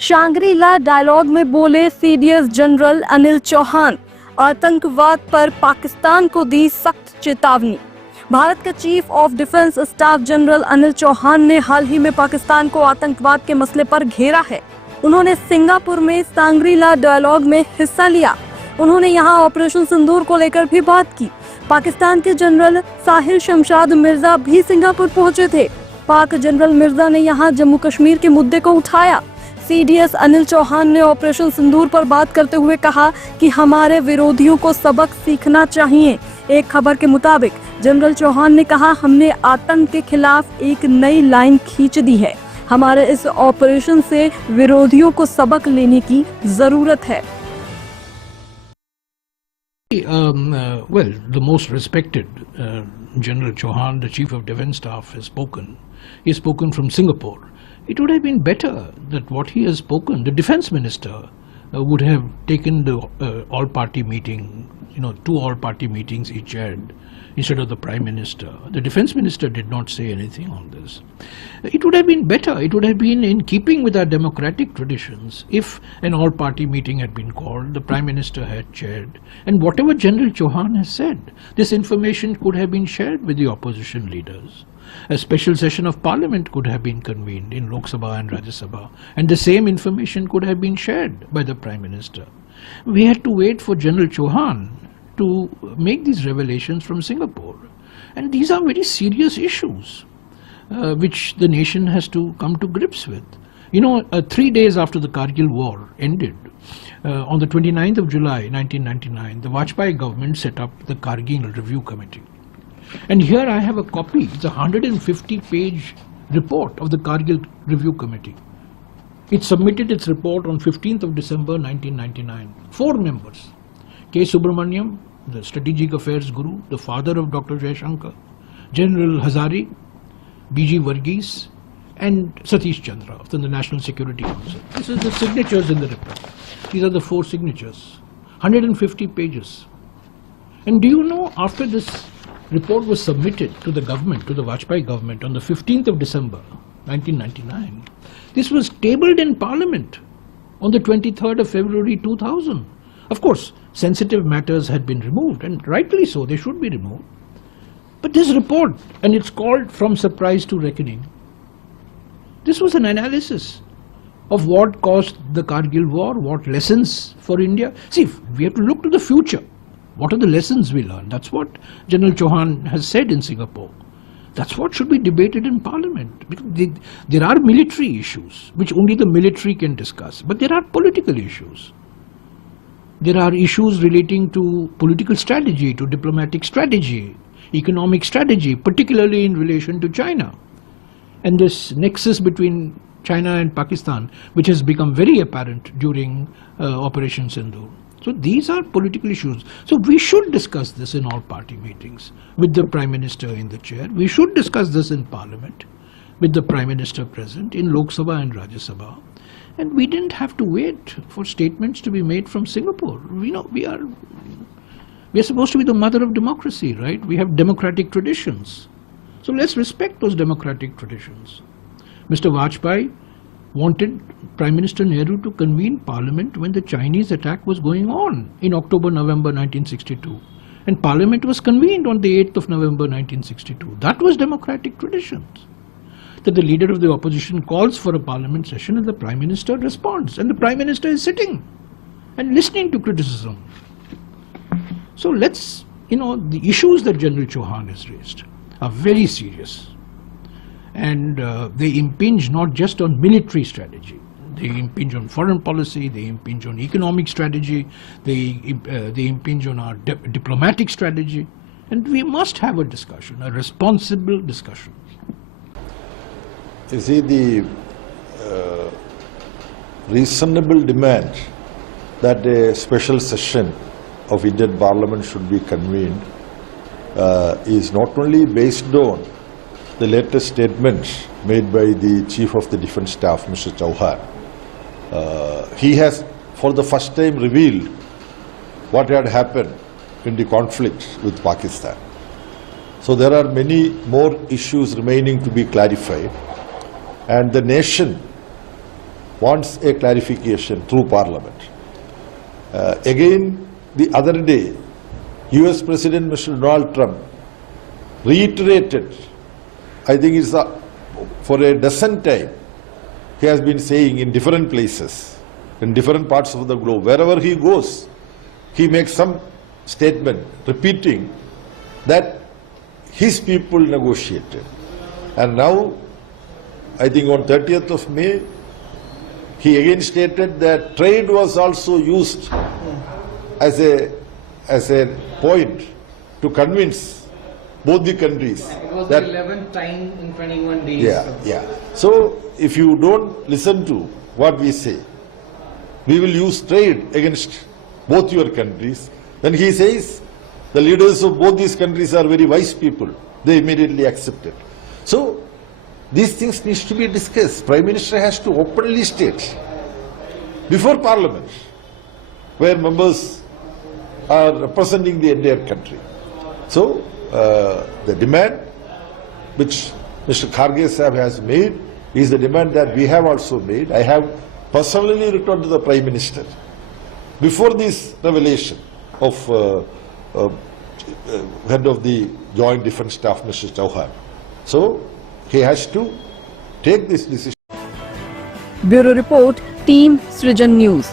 शांग्री-ला dialogue में बोले CDS general Anil Chauhan, आतंकवाद पर पाकिस्तान को दी सख्त चेतावनी। भारत के chief of defence staff general Anil Chauhan ने हाल ही में पाकिस्तान को आतंकवाद के मसले पर घेरा है। उन्होंने सिंगापुर में सांग्री-ला डायलॉग में हिस्सा लिया। उन्होंने यहां ऑपरेशन सिंदूर को लेकर भी बात की। पाकिस्तान के जनरल साहिर शमशाद मिर्जा भी सिंगापुर पहुंचे थे। पाक जनरल मिर्जा ने यहां जम्मू कश्मीर के मुद्दे को उठाया। सीडीएस अनिल चौहान ने ऑपरेशन सिंदूर पर बात करते हुए कहा कि हमारे विरोधियों को सबक सीखना चाहिए। एक खबर के मुताबिक जनरल चौहान ने कहा, हमने आतंक के खिलाफ एक नई लाइन खींच दी है। हमारे इस ऑपरेशन से विरोधियों को सबक लेने की जरूरत है। Well, the most respected General Chauhan, the Chief of Defence Staff, has spoken. He has spoken from Singapore. It would have been better that what he has spoken, the Defence Minister would have taken the all-party meeting, two all-party meetings he chaired instead of the Prime Minister. The Defence Minister did not say anything on this. It would have been better, it would have been in keeping with our democratic traditions if an all-party meeting had been called, the Prime Minister had chaired, and whatever General Chauhan has said, this information could have been shared with the opposition leaders. A special session of Parliament could have been convened in Lok Sabha and Rajya Sabha, and the same information could have been shared by the Prime Minister. We had to wait for General Chauhan to make these revelations from Singapore. And these are very serious issues which the nation has to come to grips with. 3 days after the Kargil war ended, on the 29th of July 1999, the Vajpayee government set up the Kargil Review Committee. And here I have a copy, it's a 150-page report of the Kargil Review Committee. It submitted its report on 15th of December 1999. 4 members, K. Subramaniam, the Strategic Affairs Guru, the father of Dr. Jaishankar, General Hazari, B.G. Varghese, and Satish Chandra from the National Security Council. This is the signatures in the report. These are the 4 signatures, 150 pages. And do you know, after this report was submitted to the government, to the Vajpayee government on the 15th of December 1999, this was tabled in Parliament on the 23rd of February 2000. Of course, sensitive matters had been removed, and rightly so, they should be removed. But this report, and it's called From Surprise to Reckoning, this was an analysis of what caused the Kargil war, what lessons for India. See, we have to look to the future. What are the lessons we learn? That's what General Chauhan has said in Singapore. That's what should be debated in Parliament. There are military issues which only the military can discuss, but there are political issues. There are issues relating to political strategy, to diplomatic strategy, economic strategy, particularly in relation to China. And this nexus between China and Pakistan, which has become very apparent during Operation Sindoor. So these are political issues. So we should discuss this in all party meetings with the Prime Minister in the chair. We should discuss this in Parliament with the Prime Minister present in Lok Sabha and Rajya Sabha. And we didn't have to wait for statements to be made from Singapore. We are supposed to be the mother of democracy, right? We have democratic traditions. So let's respect those democratic traditions. Mr. Vajpayee wanted Prime Minister Nehru to convene Parliament when the Chinese attack was going on in October-November 1962. And Parliament was convened on the 8th of November 1962. That was democratic traditions. That the leader of the opposition calls for a Parliament session and the Prime Minister responds. And the Prime Minister is sitting and listening to criticism. So let's, the issues that General Chauhan has raised are very serious. And they impinge not just on military strategy, they impinge on foreign policy, they impinge on economic strategy, they impinge on our diplomatic strategy, and we must have a discussion, a responsible discussion. You see, the reasonable demand that a special session of Indian Parliament should be convened is not only based on the latest statements made by the Chief of the Defence Staff, Mr. Chauhan. He has for the first time revealed what had happened in the conflict with Pakistan. So there are many more issues remaining to be clarified, and the nation wants a clarification through Parliament. Again, the other day, US President Mr. Donald Trump reiterated, I think it's for a dozen times, he has been saying in different places, in different parts of the globe, wherever he goes, he makes some statement repeating that his people negotiated. And now, I think on 30th of May, he again stated that trade was also used as a point to convince both the countries. It was that, the 11th time in 21 days. Yeah. So, if you don't listen to what we say, we will use trade against both your countries. Then he says, the leaders of both these countries are very wise people. They immediately accepted. So, these things need to be discussed. Prime Minister has to openly state before Parliament, where members are representing the entire country. So, the demand which Mr. Kharge Sahib has made is the demand that we have also made. I have personally written to the Prime Minister before this revelation of head of the Joint Defence Staff, Mr. Chauhan. So, he has to take this decision. Bureau Report, Team SRIJAN News.